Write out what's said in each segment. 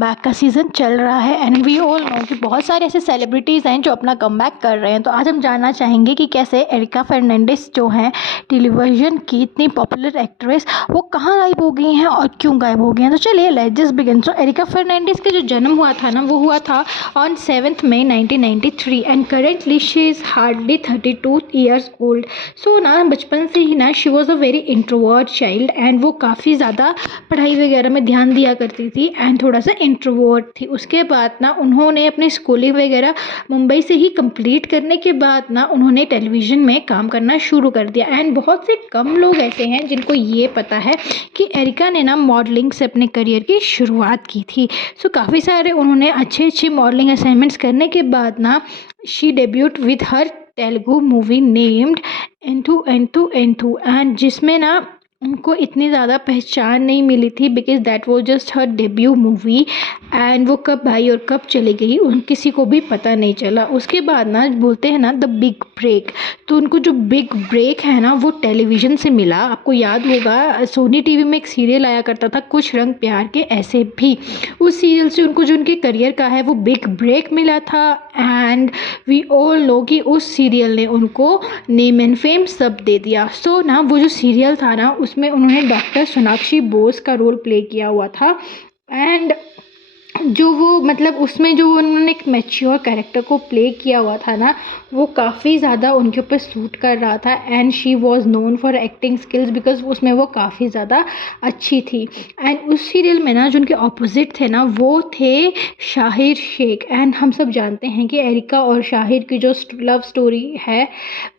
Back का season चल रहा है एंड वी ऑल नो कि बहुत सारे ऐसे सेलिब्रिटीज़ हैं जो अपना कमबैक कर रहे हैं। तो आज हम जानना चाहेंगे कि कैसे एरिका फर्नांडिस जो हैं टेलीविज़न की इतनी पॉपुलर एक्ट्रेस, वो कहाँ गायब हो गई हैं और क्यों गायब हो गई हैं। तो चलिए let's just begin. So Erica Fernandes का जो जन्म हुआ था ना, वो हुआ था on 7 May 1993 and currently she is hardly 32 years old. So ना बचपन से ही ना she was a very introvert child and वो काफ़ी ज़्यादा पढ़ाई वगैरह में ध्यान दिया करती थी एंड थोड़ा सा इंट्रोवर्ट थी। उसके बाद ना उन्होंने अपनी स्कूलिंग वगैरह मुंबई से ही कंप्लीट करने के बाद ना उन्होंने टेलीविज़न में काम करना शुरू कर दिया। एंड बहुत से कम लोग ऐसे हैं जिनको ये पता है कि एरिका ने ना मॉडलिंग से अपने करियर की शुरुआत की थी। सो काफ़ी सारे उन्होंने अच्छे मॉडलिंग असाइनमेंट्स करने के बाद ना she debut with her Telugu movie named enthu enthu enthu and जिसमें ना उनको इतनी ज़्यादा पहचान नहीं मिली थी because that was just her debut movie and वो कब आई और कब चली गई किसी को भी पता नहीं चला। उसके बाद ना बोलते हैं ना द बिग ब्रेक, तो उनको जो बिग ब्रेक है ना वो टेलीविज़न से मिला। आपको याद होगा सोनी टीवी में एक सीरियल आया करता था कुछ रंग प्यार के ऐसे भी, उस सीरियल से उनको जो उनके करियर का है वो बिग ब्रेक मिला था। एंड वी ऑल नो कि उस सीरियल ने उनको नेम एंड फेम सब दे दिया। सो ना वो जो सीरियल था ना उसमें उन्होंने डॉक्टर सोनाक्षी बोस का रोल प्ले किया हुआ था एंड जो वो मतलब उसमें जो उन्होंने एक मैच्योर कैरेक्टर को प्ले किया हुआ था ना वो काफ़ी ज़्यादा उनके ऊपर सूट कर रहा था and she was known for acting skills because उसमें वो काफ़ी ज़्यादा अच्छी थी। एंड उस सीरियल में ना जो उनके ऑपोजिट थे ना वो थे शाहिर शेख। एंड हम सब जानते हैं कि एरिका और शाहिर की जो लव स्टोरी है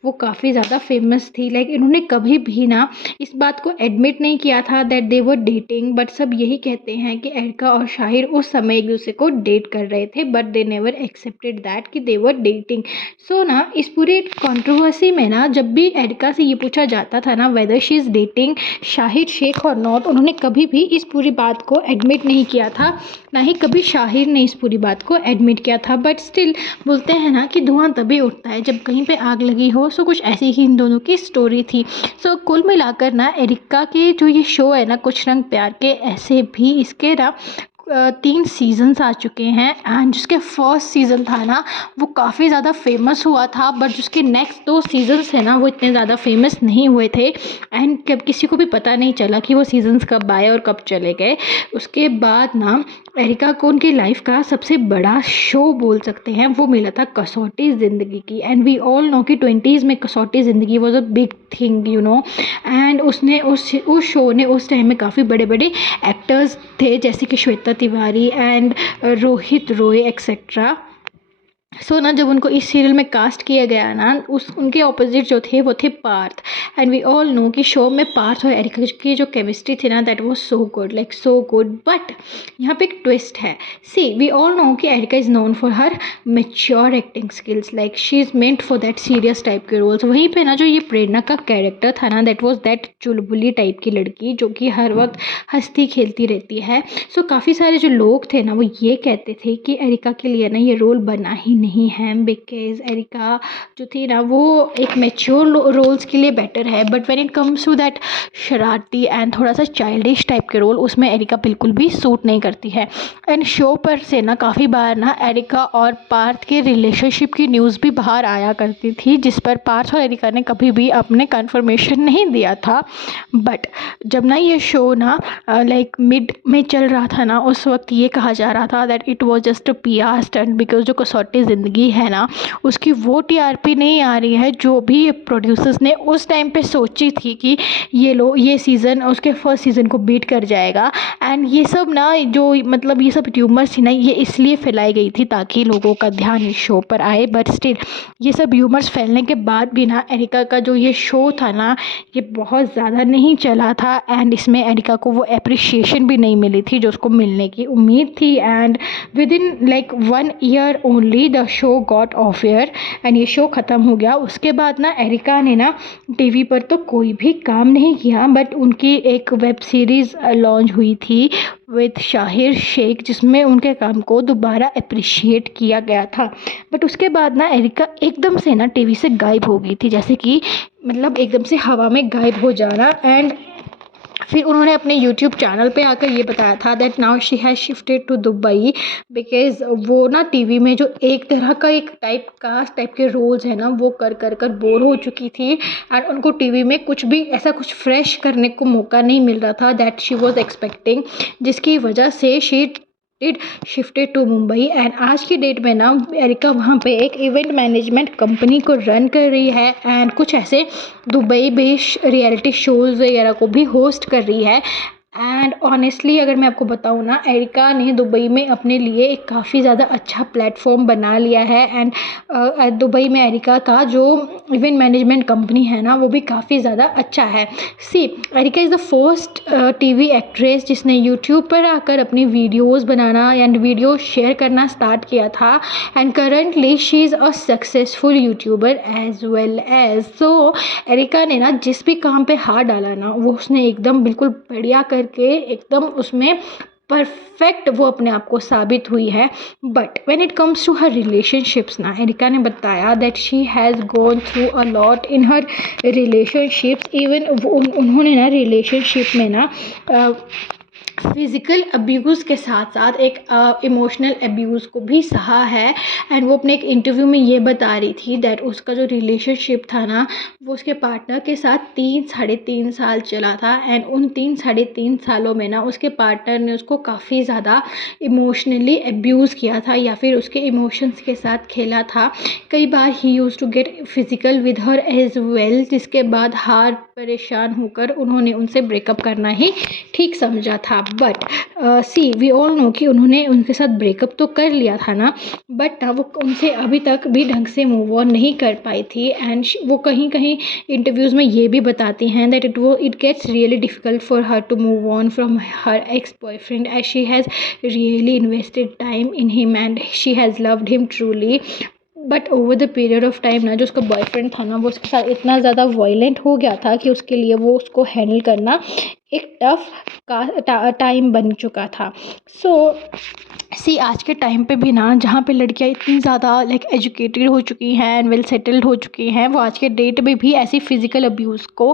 वो काफ़ी ज़्यादा फेमस थी। लाइक इन्होंने कभी भी ना इस बात को एडमिट नहीं किया था that they were dating, but सब यही कहते हैं कि एरिका और शाहिर उस समय एक दूसरे को डेट कर रहे थे but they never accepted that कि दे वर डेटिंग। सो ना इस पूरे कंट्रोवर्सी में ना जब भी एरिका से ये पूछा जाता था ना whether she is dating Shahir Sheikh और नॉट, उन्होंने कभी भी इस पूरी बात को एडमिट नहीं किया था, ना ही कभी शाहिर ने इस पूरी बात को एडमिट किया था। बट स्टिल बोलते हैं ना कि धुआं तभी उठता है जब कहीं पे आग लगी हो। सो कुछ ऐसी ही इन दोनों की स्टोरी थी। सो कुल मिलाकर ना एरिका के जो ये शो है ना कुछ रंग प्यार के ऐसे भी, इसके ना 3 सीजन्स आ चुके हैं एंड जिसके फर्स्ट सीज़न था ना वो काफ़ी ज़्यादा फेमस हुआ था बट जिसके नेक्स्ट 2 सीजन्स है ना वो इतने ज़्यादा फेमस नहीं हुए थे एंड कब किसी को भी पता नहीं चला कि वो सीजन्स कब आए और कब चले गए। उसके बाद ना एरिका को उनकी लाइफ का सबसे बड़ा शो बोल सकते हैं वो मिला था कसौटी ज़िंदगी की। एंड वी ऑल नो कि 20s में कसौटी ज़िंदगी was a big thing you know. And उसने उस शो ने उस टाइम में काफ़ी बड़े बड़े एक्टर्स थे जैसे कि श्वेता तिवारी एंड रोहित रॉय एक्सेट्रा। सो ना जब उनको इस सीरियल में कास्ट किया गया ना उनके ऑपोजिट जो थे वो थे Parth. And we all know कि शो में पार्थ और एरिका की जो केमिस्ट्री थी ना that was so good, like so good. But यहाँ पे एक ट्विस्ट है। सी वी ऑल नो कि Erica is known for her mature acting skills, like she is meant for that serious type के रोल्स। वहीं पे ना जो ये प्रेरणा का कैरेक्टर था ना that was that Chulbuli type की लड़की जो कि हर वक्त हंसती खेलती रहती है। सो काफ़ी सारे जो लोग थे ना वो ये कहते थे कि एरिका के लिए ना ये रोल बना ही नहीं है बिकॉज एरिका जो थी ना वो एक मैच्योर रोल्स के लिए बेटर है। But when it comes to that शरारती एंड थोड़ा सा चाइल्डिश टाइप के रोल उसमें एरिका बिल्कुल भी सूट नहीं करती है। एंड शो पर से ना काफ़ी बार ना एरिका और पार्थ के रिलेशनशिप की न्यूज़ भी बाहर आया करती थी जिस पर पार्थ और एरिका ने कभी भी अपने कन्फर्मेशन नहीं दिया था। बट जब ना ये शो ना लाइक मिड में चल रहा था ना उस वक्त ये कहा जा रहा था that it was just a PR stunt because जो कसौटी ज़िंदगी है ना उसकी वो टीआरपी नहीं आ रही है जो भी प्रोड्यूसर्स ने उस टाइम पे सोची थी कि ये सीज़न उसके फर्स्ट सीज़न को बीट कर जाएगा। एंड ये सब ना जो मतलब ये सब र्यूमर्स थी ना ये इसलिए फैलाई गई थी ताकि लोगों का ध्यान इस शो पर आए। बट स्टिल ये सब र्यूमर्स फैलने के बाद भी ना एरिका का जो ये शो था ना ये बहुत ज़्यादा नहीं चला था एंड इसमें एरिका को वो एप्रिशिएशन भी नहीं मिली थी जो उसको मिलने की उम्मीद थी। And with in like 1 year only the show got off air and ये शो ख़त्म हो गया। उसके बाद ना एरिका ने ना टीवी पर तो कोई भी काम नहीं किया बट उनकी एक वेब सीरीज़ लॉन्च हुई थी विद शाहिर शेख जिसमें उनके काम को दोबारा अप्रिशिएट किया गया था। बट उसके बाद ना एरिका एकदम से ना टीवी से गायब हो गई थी, जैसे कि मतलब एकदम से हवा में गायब हो जाना। एंड फिर उन्होंने अपने यूट्यूब चैनल पे आकर ये बताया था that now she has shifted to Dubai because वो ना टीवी में जो एक तरह का एक टाइप के रोल्स हैं ना वो कर बोर हो चुकी थी एंड उनको टीवी में कुछ भी ऐसा कुछ फ्रेश करने को मौका नहीं मिल रहा था दैट शी वाज एक्सपेक्टिंग, जिसकी वजह से she did shifted to Mumbai. And आज की डेट में ना एरिका वहाँ पे एक इवेंट मैनेजमेंट कंपनी को रन कर रही है एंड कुछ ऐसे दुबई बेस्ड रियलिटी शोज़ वगैरह को भी होस्ट कर रही है। एंड ऑनेस्टली अगर मैं आपको बताऊँ ना, एरिका ने दुबई में अपने लिए एक काफ़ी ज़्यादा अच्छा प्लेटफॉर्म बना लिया है एंड दुबई में एरिका का जो इवेंट मैनेजमेंट कंपनी है ना वो भी काफ़ी ज़्यादा अच्छा है। See, Erica is the first TV actress जिसने यूट्यूब पर आकर अपनी वीडियोस बनाना एंड वीडियो शेयर करना स्टार्ट किया था and currently she is a successful YouTuber as well as. So Erica ने ना जिस भी काम पे हाथ डाला ना वो उसने एकदम बिल्कुल बढ़िया करके एकदम उसमें परफेक्ट वो अपने आप को साबित हुई है। But when it comes to her relationships ना, एरिका ने बताया that she has gone through a lot in her relationships. Even उन्होंने ना रिलेशनशिप में ना फिज़िकल अब्यूज़ के साथ साथ एक इमोशनल अब्यूज़ को भी सहा है एंड वो अपने एक इंटरव्यू में ये बता रही थी दैट उसका जो रिलेशनशिप था ना वो उसके पार्टनर के साथ 3-3.5 साल चला था एंड उन 3-3.5 सालों में ना उसके पार्टनर ने उसको काफ़ी ज़्यादा इमोशनली अब्यूज़ किया था या फिर उसके इमोशंस के साथ खेला था। कई बार ही use to get physical with her as well, जिसके बाद हार परेशान होकर उन्होंने उनसे ब्रेकअप करना ही ठीक समझा था। But see we all know कि उन्होंने उनके साथ ब्रेकअप तो कर लिया था ना, बट वो उनसे अभी तक भी ढंग से मूव ऑन नहीं कर पाई थी एंड वो कहीं कहीं इंटरव्यूज़ में ये भी बताती हैं that it gets really difficult for her to move on from her ex boyfriend as she has really invested time in him and she has loved him truly. But over the period of time ना जो उसका boyfriend था ना वो उसके साथ इतना ज़्यादा वायलेंट हो गया था कि उसके लिए वो उसको हैंडल करना एक टफ का टाइम बन चुका था। सो सी, आज के टाइम पे भी ना जहाँ पे लड़कियाँ इतनी ज़्यादा लाइक एजुकेटेड हो चुकी हैं एंड वेल सेटल्ड हो चुकी हैं वो आज के डेट में भी ऐसी फ़िज़िकल अब्यूज़ को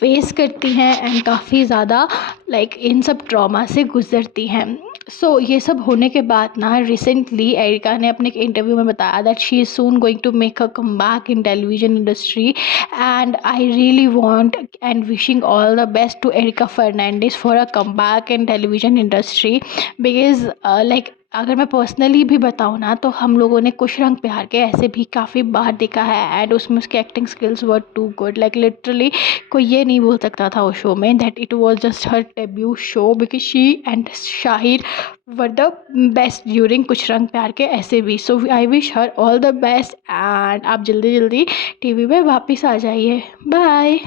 फेस करती हैं एंड काफ़ी ज़्यादा लाइक इन सब ट्रॉमा से गुजरती हैं। सो ये सब होने के बाद ना रिसेंटली एरिका ने अपने एक इंटरव्यू में बताया that she is soon going to make a come back in television industry and I really want and wishing all the best to Erica Fernandes for a come back in television industry because like अगर मैं personally भी बताऊँ ना तो हम लोगों ने कुछ रंग प्यार के ऐसे भी काफ़ी बार देखा है एंड उसमें उसके acting skills were too good, like literally कोई ये नहीं बोल सकता था उस शो में that it was just her debut show because she and Shaheer were the best during Kuch Rang Pyaar Ke Aise Bhi. So I wish her all the best and आप जल्दी जल्दी टीवी पे वापस आ जाइए। बाय।